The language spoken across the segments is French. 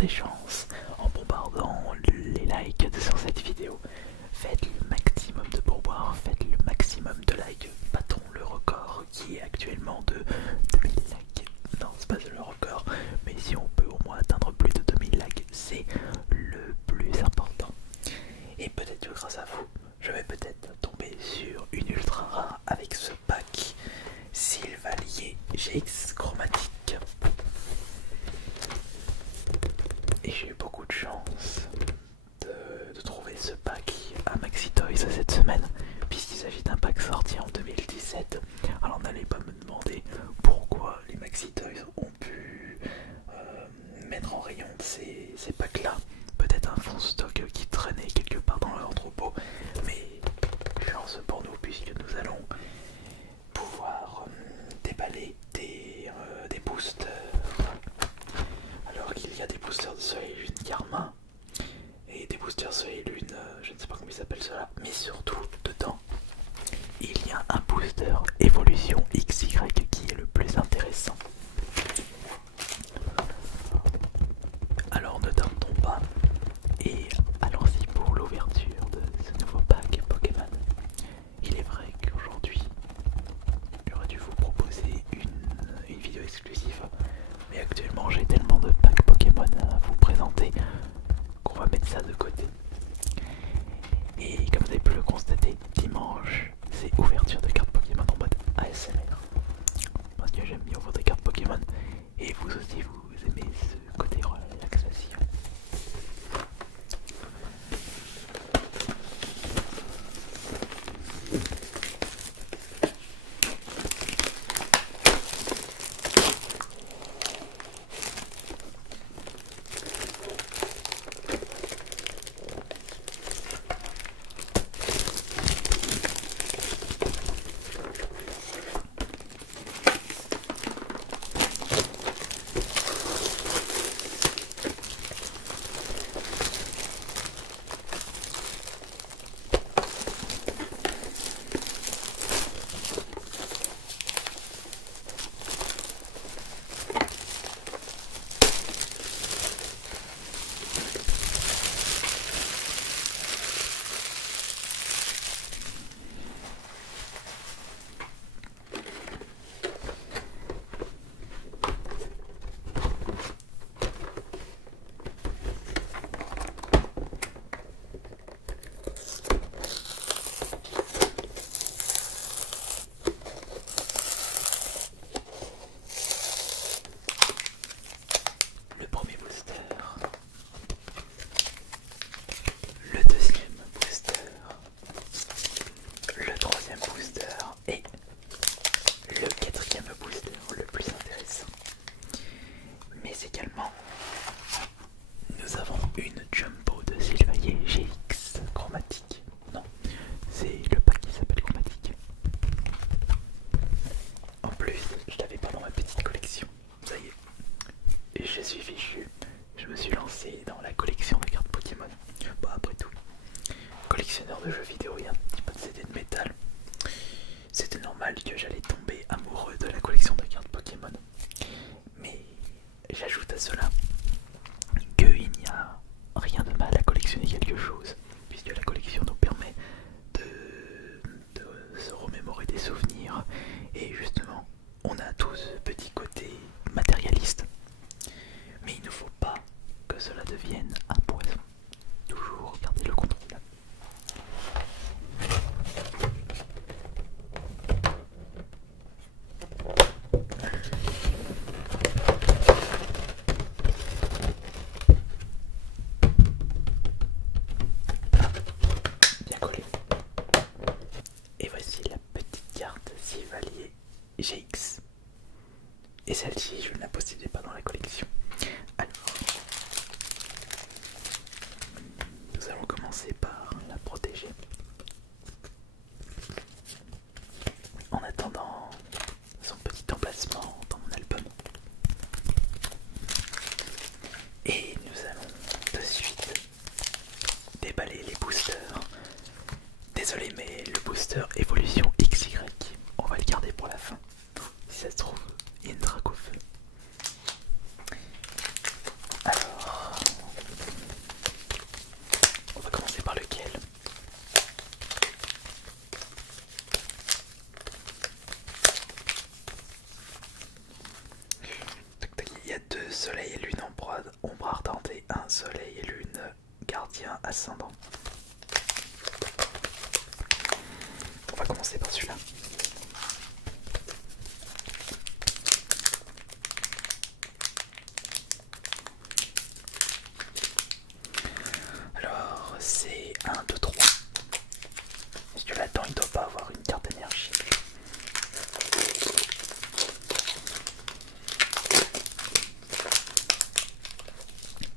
des chances en bombardant les likes sur cette vidéo. Faites le maximum de pourboire, faites le maximum de likes. Battons le record qui est actuellement de 2000 likes. Non, c'est pas le record, mais si on peut au moins atteindre plus de 2000 likes, c'est le plus important. Et peut-être que grâce à vous, je vais peut-être tomber sur une ultra rare avec ce pack Sylvalier GX chromatique. Et j'ai eu beaucoup de chance de trouver ce pack à Maxi Toys cette semaine, puisqu'il s'agit d'un pack sorti en 2017. Alors n'allez pas me demander pourquoi les Maxi Toys ont pu mettre en rayon ces packs là. Peut-être un fond stock qui traînait quelque part dans leur entrepôt, mais chance pour nous puisque nous allons pouvoir déballer des boosters. Alors qu'il y a des boosters de Soleil Lune Karma et des boosters Soleil Lune, je ne sais pas comment ils s'appellent cela, mais surtout dedans il y a un booster Évolution XY qui est le plus intéressant. Alors ne tardons pas et allons-y pour l'ouverture de ce nouveau pack Pokémon. Il est vrai qu'aujourd'hui j'aurais dû vous proposer une vidéo exclusive, mais actuellement j'ai tellement de packs Pokémon à vous présenter qu'on va mettre ça de côté. Et comme vous avez pu le constater, dimanche c'est ouverture de cartes Pokémon en mode ASMR, parce que j'aime bien ouvrir des cartes Pokémon et vous aussi vous aimez ce côté relaxation. Le premier booster, le deuxième booster, le troisième booster et le quatrième booster, le plus intéressant. Mais également, nous avons une Jumbo de Sylvalier GX chromatique. Non, c'est le pack qui s'appelle chromatique. En plus, je l'avais pas dans ma petite collection. Ça y est, je suis fichu. Je me suis lancé dans la collection de cartes Pokémon. Bon, après tout, collectionneur de jeux vidéo et un petit peu de CD de métal, c'était normal que j'allais tomber amoureux de la collection de cartes Pokémon. Mais j'ajoute à cela qu'il n'y a rien de mal à collectionner quelque chose, puisque la collection nous permet de se remémorer des souvenirs. Et justement, on a tous ce petit côté matérialiste. Mais il ne faut pas que cela devienne un poison. Toujours garder le contrôle. Bien collé. Et voici la petite carte Sylvalier GX. Et celle-ci, je ne la possédais pas dans la collection. Alors, nous allons commencer par la protéger. En attendant son petit emplacement dans mon album. Et nous allons de suite déballer les boosters. Désolé, mais le booster Évolution XY, on va le garder pour la fin. Si ça se trouve, il y a une drague au feu. ombre ardente et un soleil et lune, gardien ascendant. On va commencer par celui-là. Alors, c'est 1, 2, 3. Si tu l'attends, il doit pas avoir une carte énergie.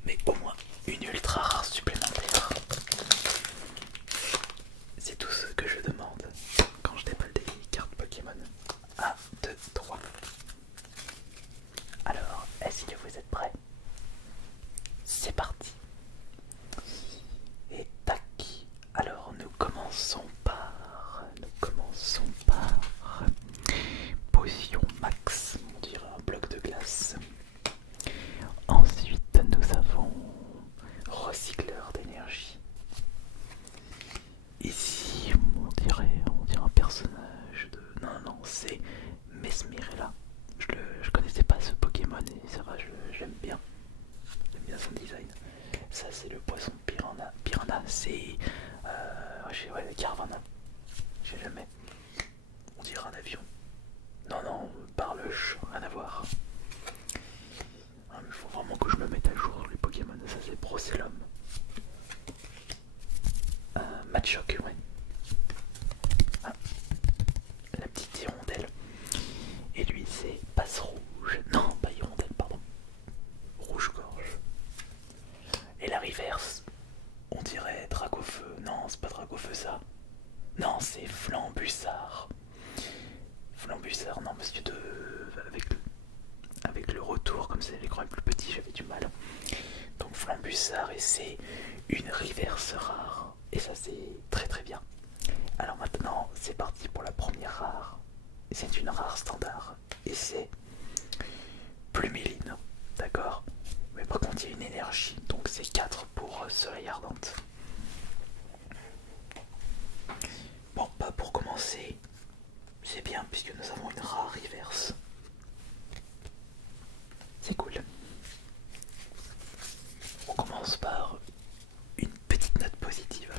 Mais au moins une ultra rare supplémentaire. C'est tout ce que je demande quand je déballe des cartes Pokémon. 1, 2, 3. Alors, est-ce que vous êtes prêts? C'est parti. Et tac. Alors nous commençons par potion max, on dirait un bloc de glace. Ensuite nous avons recycleur d'énergie. Ici on dirait un personnage de... Non, c'est Mesmerella. Je connaissais pas ce Pokémon et ça va, j'aime bien. J'aime bien son design. Ça c'est le poisson piranha. Piranha c'est... ouais, le Carvana. Je sais jamais. On dirait un avion. Non, Barluche, rien à voir. Il faut vraiment que je me mette à jour sur les Pokémon. Ça c'est Brocellum. Machoke, ouais. Ah, la petite hirondelle. Et lui c'est Passe Rouge. Non, pas hirondelle, pardon. Rouge-gorge. Et la reverse, on dirait Dracofeu. Non, c'est pas Dracofeu ça. Non, c'est Flambussard. Flambussard, non, parce que avec le retour, comme c'est l'écran est plus petit, j'avais du mal. Donc Flambussard, et c'est une reverse rare. Et ça, c'est très très bien. Alors maintenant, c'est parti pour la première rare. C'est une rare standard. Et c'est Pluméline. D'accord? Mais par contre, il y a une énergie. Donc c'est 4 pour Soleil Ardente. Bon, pas pour commencer. C'est bien puisque nous avons une rare reverse. C'est cool. On commence par une petite note positive.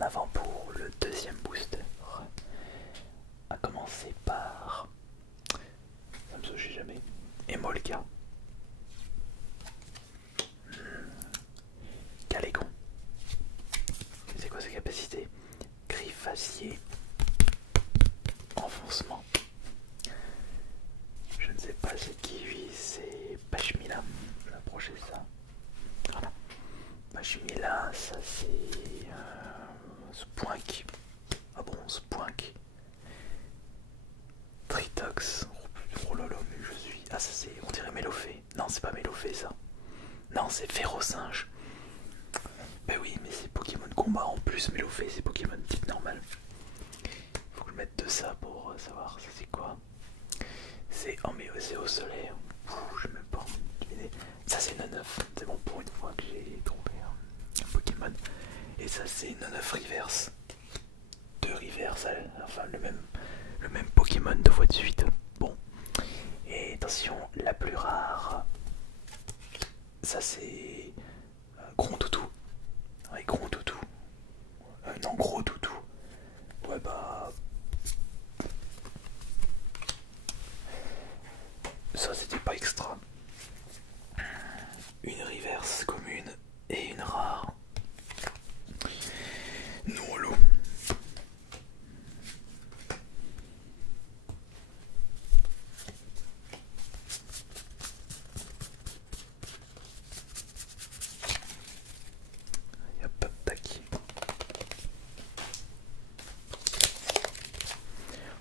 en avant pour le deuxième booster. À commencer par... Ça me soucie jamais. Emolga. Calégon. C'est quoi sa capacité? Griffe, acier, enfoncement. Je ne sais pas c'est qui lui, c'est Pachmila. Je vais approcher ça. Voilà. Pachmila, ça c'est Spoink. Ah bon, Spoink. Tritox. Oh là là, mais je suis. Ah, ça c'est. On dirait Mélofée. Non, c'est pas Mélofée ça. Non, c'est Férocinge. Ben oui, mais c'est Pokémon combat en plus. Mélofée, c'est Pokémon type normal. Faut que je mette de ça pour savoir ça c'est quoi. C'est. Oh, mais c'est au soleil. Je sais même pas. Ça c'est Noneuf. C'est bon pour une fois que j'ai trouvé un Pokémon. Et ça c'est Noneuf Reverse. Deux Reverse, enfin le même Pokémon deux fois de suite. Bon. Et attention, la plus rare. Ça c'est Gros Toutou. Ouais, Gros Toutou. Non, Gros Toutou. Ouais bah... Ça c'était pas extra. Une reverse commune et une rare. Non, l'eau. Hop, tac.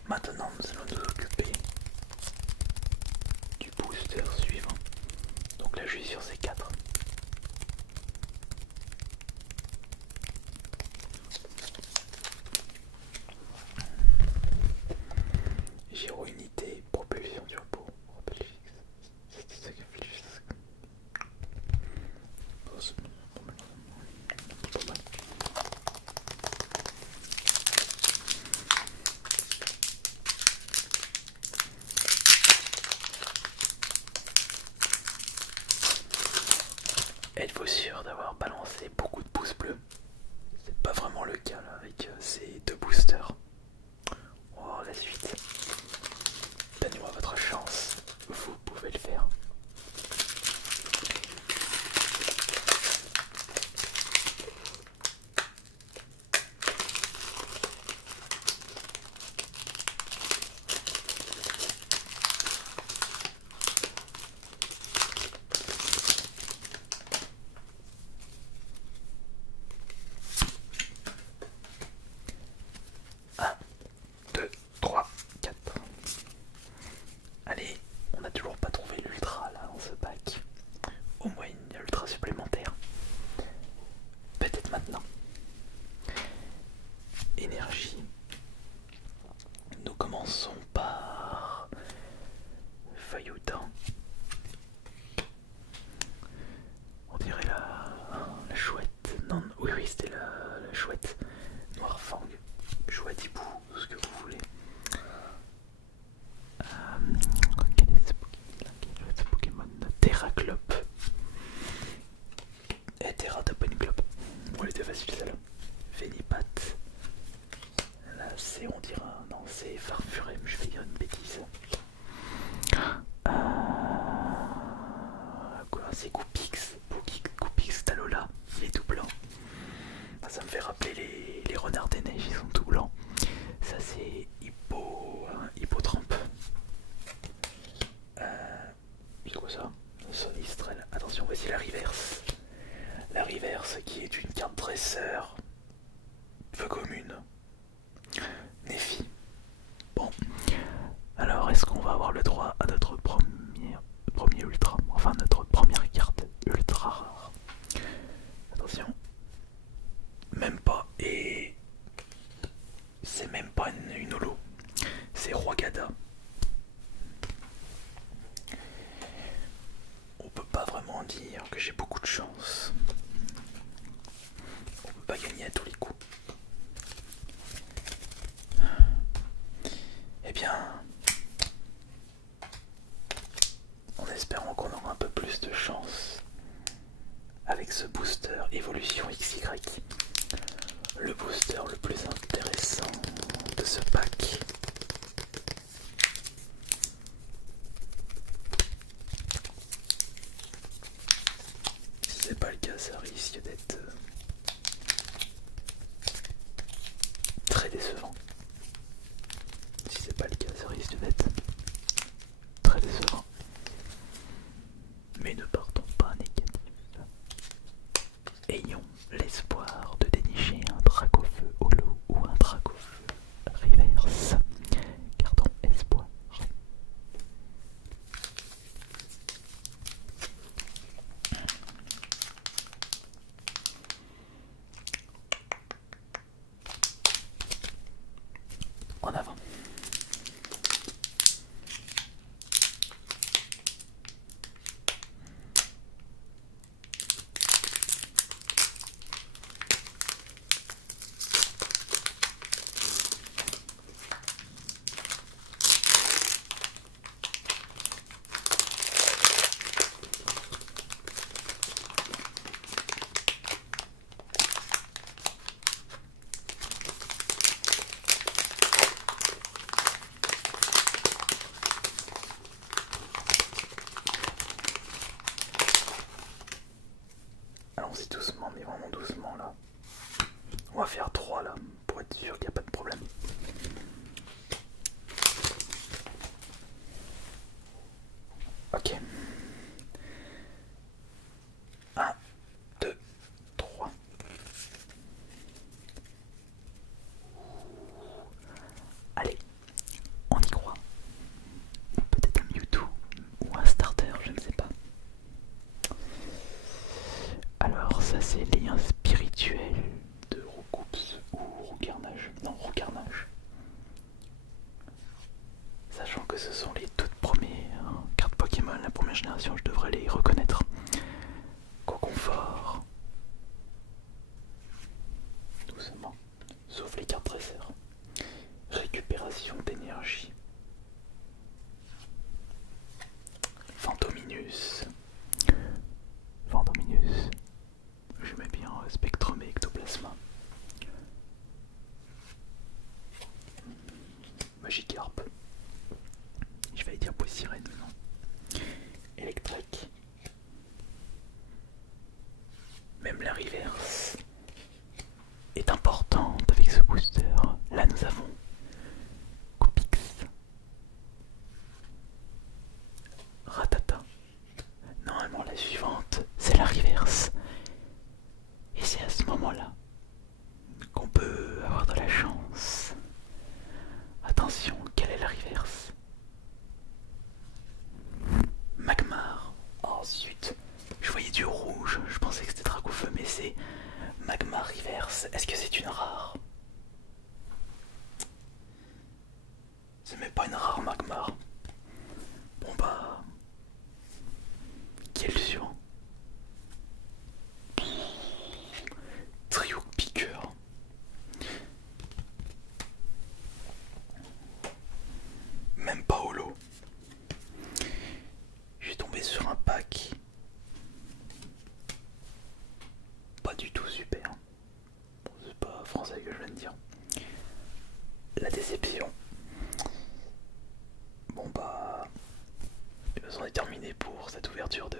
Maintenant, nous allons nous occuper du booster suivant. Donc là, je suis sur ces 4. Gyro unité, propulsion turbo, êtes-vous sûr d'avoir balancé beaucoup de pouces bleus? C'est pas vraiment le cas là avec ces deux boosters. Oh, la suite. Donnez-moi votre chance, vous pouvez le faire. Un, 2, 3, 4. Allez, on n'a toujours pas trouvé l'ultra là dans ce pack. Au moins il y a l'ultra supplémentaire. Peut-être maintenant. Énergie. Nous commençons par Fayoutin. On dirait la chouette. Non, oui, c'était la chouette. Noirfang, chouette hibou, ce que vous voulez. Quel est ce Pokémon? Terraclope. Et Terratopenclope. Bon, elle était facile celle-là. Vénipat. Là, c'est, on dirait. Non, c'est Farfurem, je vais dire une bêtise. Quoi? C'est Goupix. Goupix Talola. Il est tout blanc. Ça me fait rappeler les renards des neiges, ils sont tout blancs. Ça, c'est Hippotrampe. C'est quoi ça? Sonistrel. Attention, voici la reverse. La reverse qui est une carte dresseur peu commune. Néfi. Bon. Alors, est-ce qu'on va avoir le droit à notre premier ultra? Enfin, notre première carte ultra rare. Attention. Même pas. Et c'est même pas une holo. C'est Roigada. On peut pas vraiment dire que j'ai beaucoup de chance. On peut pas gagner à tous les coups. Eh bien, en espérant qu'on aura un peu plus de chance avec ce booster évolution XY. Le booster Alors le plus intéressant de ce pack, si c'est pas le cas, ça risque d'être très décevant. Si c'est pas le cas, ça risque d'être très décevant. Mais ne partons pas négatif. Ayons l'espoir de dénicher un Dracofeu holo ou un Dracofeu reverse. Gardons espoir. En avant. Allons-y doucement, mais vraiment doucement là. On va faire 3 là, pour être sûr qu'il n'y a pas de problème. Ok. 1, 2, 3. Allez, on y croit. Ou peut-être un Mewtwo, ou un starter, je ne sais pas. Alors ça c'est lien spirituel de Roucoups ou Roucarnage. Non, Roucarnage. Sachant que ce sont les toutes premières cartes Pokémon, la première génération, je devrais les reconnaître. Coconfort. Doucement. Sauf les cartes dresseurs. Récupération d'énergie. Fantominus. Fantominus. Je mets bien Spectrum et Ectoplasma. Magikarp. Je vais dire Poissirène maintenant. Électrique. Même la reverse est importante avec ce booster. Là nous avons Coupix, Ratata. Normalement la suivante c'est la reverse. Et c'est à ce moment-là qu'on peut avoir de la chance. Attention, quelle est la reverse? Magmar. Oh zut, je voyais du rouge, je pensais que c'était Dracofeu, mais c'est Magmar reverse. Est-ce que c'est une rare? C'est même pas une rare Magmar. Bon bah... Qui est le suivant? Trio piqueur. Même pas holo. Je suis tombé sur un pack pas du tout super. Bon, c'est pas français que je viens de dire. La déception. Bon bah... on est terminé pour cette ouverture de